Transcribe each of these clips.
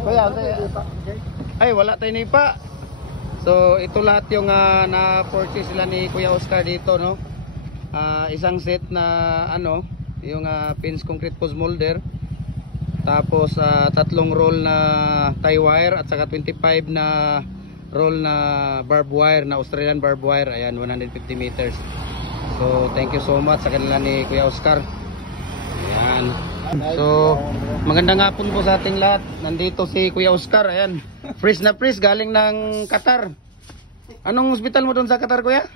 Kuya, ay wala tayo nipa. So ito lahat yung na-purchase sila ni Kuya Oscar dito, no. Isang set na ano, yung pins concrete post molder. Tapos tatlong roll na tie wire at saka 25 na roll na barbed wire, na Australian barbed wire. Ayan, 150 meters. So thank you so much sa kanila ni Kuya Oscar. Ayan. So magandang hapon po sa ating lahat. Nandito si Kuya Oscar. Ayan, fresh na fresh galing ng Qatar. Anong hospital mo doon sa Qatar, Kuya?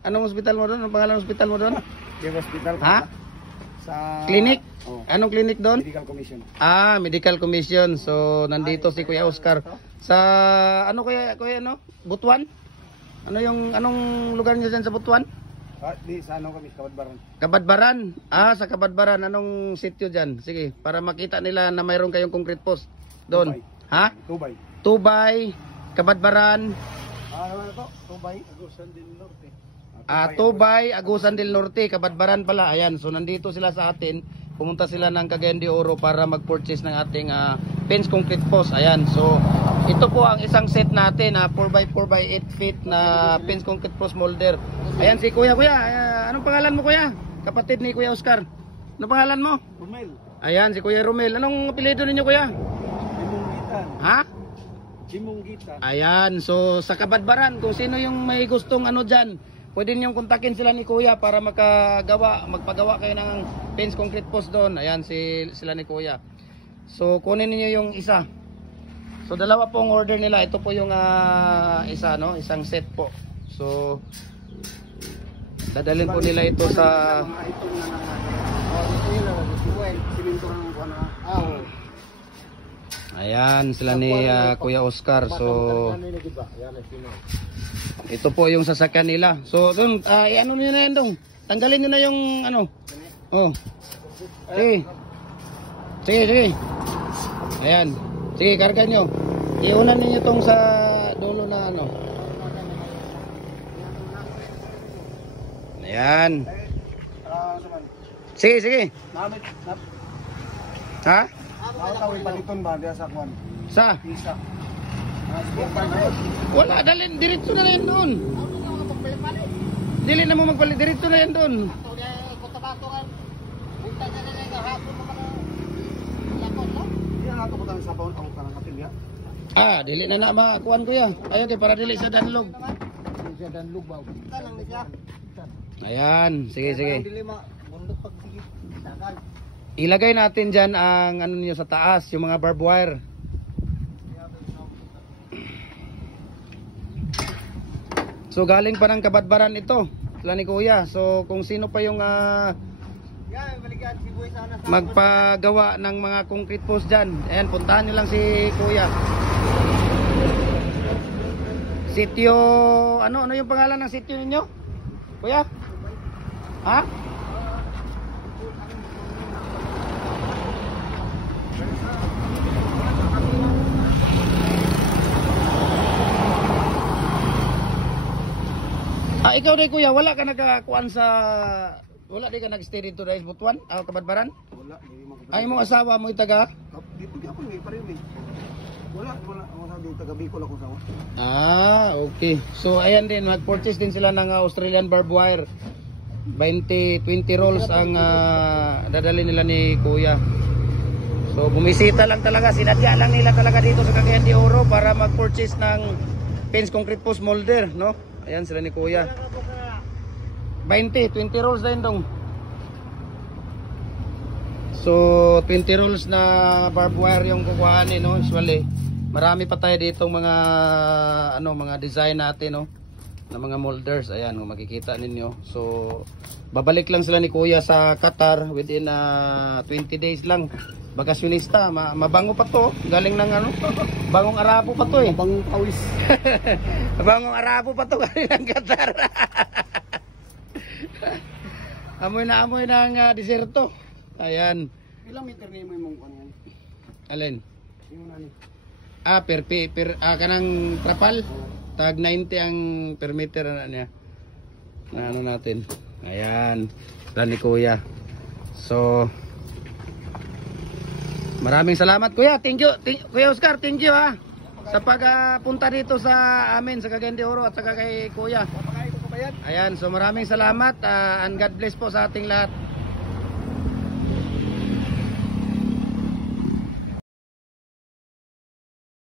Anong hospital mo doon? Anong pangalan ng hospital mo doon? Hospital. Ha? Sa Clinic? Oh, Anong clinic doon? Medical Commission. Medical Commission. So nandito si Kuya Oscar sa ano, Kuya no? Butuan? Anong lugar niyo diyan sa Butuan? Di sa ano kami, Kabadbaran. Kabadbaran. Sa Kabadbaran. Anong sitio diyan? Sige, para makita nila na mayroon kayong concrete post doon. Ha? Tubay. Tubay, Kabadbaran. Ano to? Tubay, Agusan del Norte. Tubay, Agusan del Norte, Kabadbaran pala. Ayan, so nandito sila sa atin. Pumunta sila ng Cagayan de Oro para mag-purchase ng ating fence concrete post. Ayan, so ito po ang isang set natin, 4x4x8 feet na fence concrete post molder. Ayan si Kuya. Anong pangalan mo, Kuya? Kapatid ni Kuya Oscar. Anong pangalan mo? Romel. Ayan, si Kuya Romel. Anong apelyido ninyo, Kuya? Jimunggitan. Ha? Jimunggitan. Ayan, so sa Kabadbaran, kung sino yung may gustong ano dyan, pwede niyong kontakin sila ni Kuya para magpagawa kayo ng fence concrete post doon. Ayan, sila ni Kuya. So kunin niyo yung isa. So dalawa po ang order nila. Ito po yung isa, no? Isang set po. So dadalhin po nila ito sa ayan, sila ni Kuya Oscar. So ito po yung sasakyan nila. So doon, ano niyo na yan dong. Tanggalin niyo na yung ano. Oh. Sige. Ayan. Sige, karga nyo. Iunan niyo tong sa dulo na ano. Ayan. Sige. Ha? Tawid paliton ba diya sa kwan? Sa? Isa. Wala, dalhin. Diretso na yan doon. Dili na mo magpalit. Diretso na yan doon. Dili na makuan, Kuya. Ayaw kay para dili sa danlog. Ayan, sige. Ilagay natin dyan ang ano niyo sa taas, yung mga barbed wire. So galing pa ng Kabadbaran ito, sila ni Kuya. So kung sino pa yung magpagawa ng mga concrete post dyan, ayan, puntahan nyo lang si Kuya. Sitio, ano yung pangalan ng sitio ninyo, Kuya? Ha? Ikaw din, Kuya, wala ka nagkakuan sa... Wala di ka nag-stay dito dahil Butuan? Kabadbaran? Wala. Ay, mong asawa mo itaga? Di ako may pareho eh. Wala. Ako sabi, taga Bicol ako sawa. Okay. So, ayan din, mag-purchase din sila ng Australian barbed wire. 20 rolls ang dadali nila ni Kuya. So, bumisita lang talaga. Sinadya lang nila talaga dito sa Cagayan de Oro para mag-purchase ng fence concrete post molder, no? Ayan sila ni Kuya. 20 rolls din dong. So 20 rolls na barbed wire yung kukuhanin, no? Usually marami pa tayo dito mga mga design natin, no, na mga molders. Ayan, kung makikita ninyo. So babalik lang sila ni Kuya sa Qatar within 20 days lang. Bakasyonista, mabango pa to. Galing ng bangong Arabo pa to eh. Bangong pawis. Bangong Arabo pa to galing ng Qatar. Amoy ng deserto. Ayan. Ilang meter na yung mong kanya? Alin? Yung nani? Kanang trapal. Tag 90 ang per meter na niya. Na ano natin. Ayan. Plan ni Kuya. So Maraming salamat kuya. Thank you. Kuya Oscar, thank you ha. Sa pagpunta dito sa amin sa Cagayan de Oro at saka kay kuya. Papakain ko pa ba yan? Ayan, so maraming salamat and God bless po sa ating lahat.